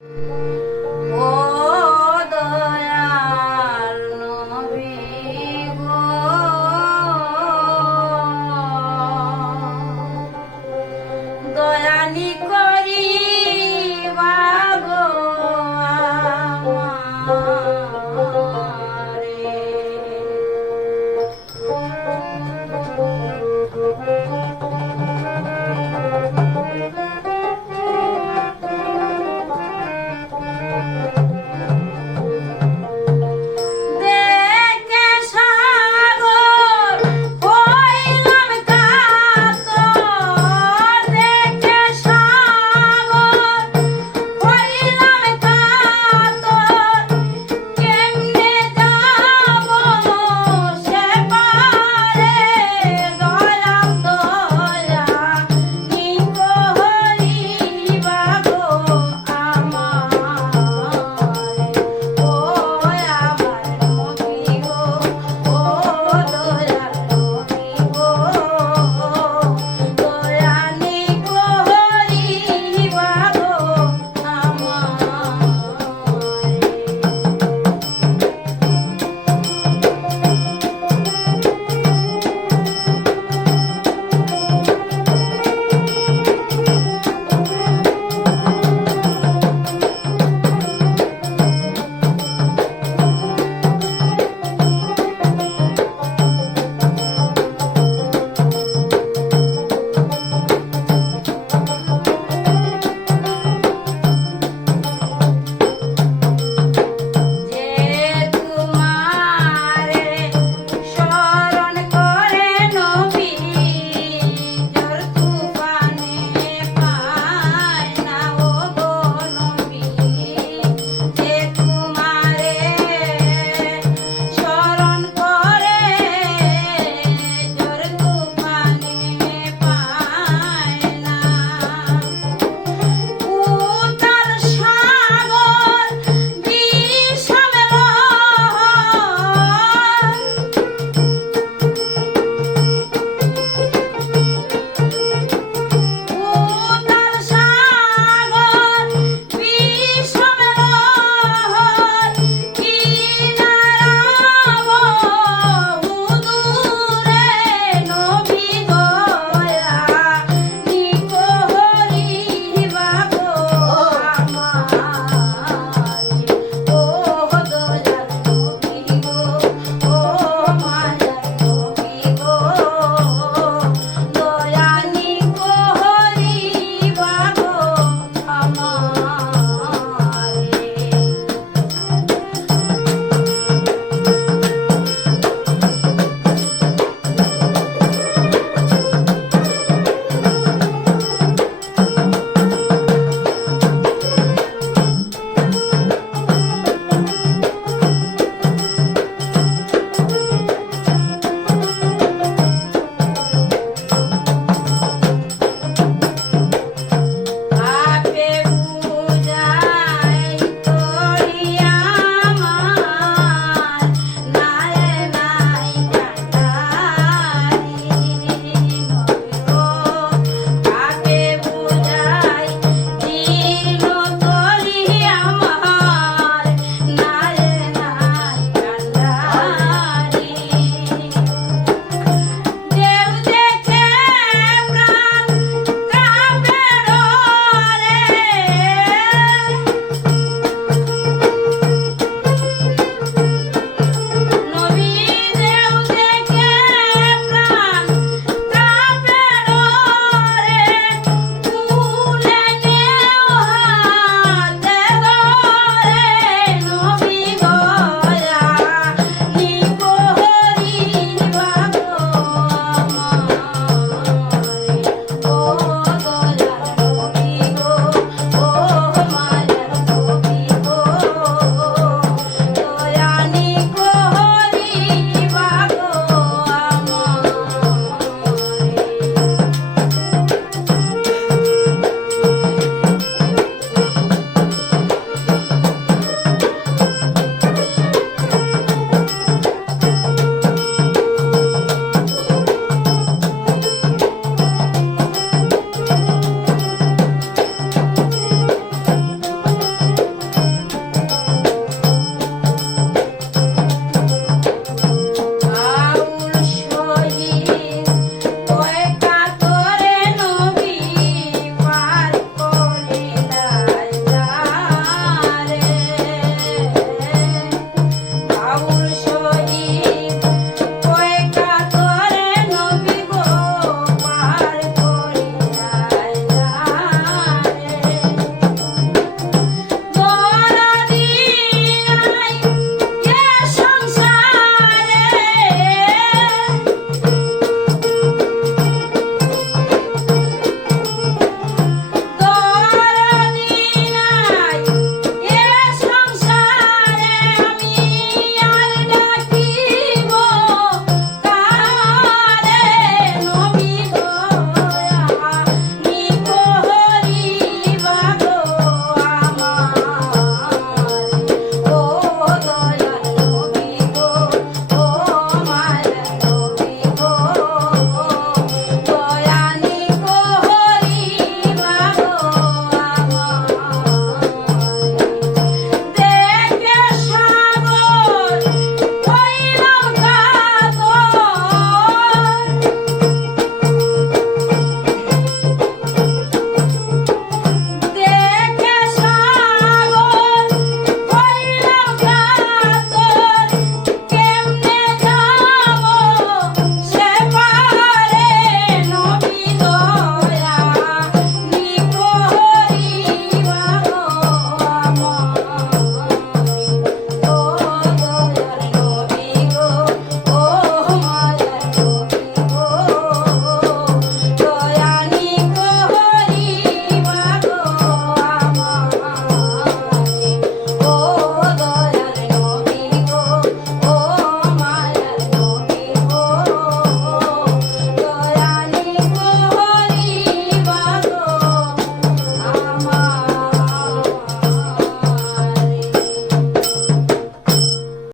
you.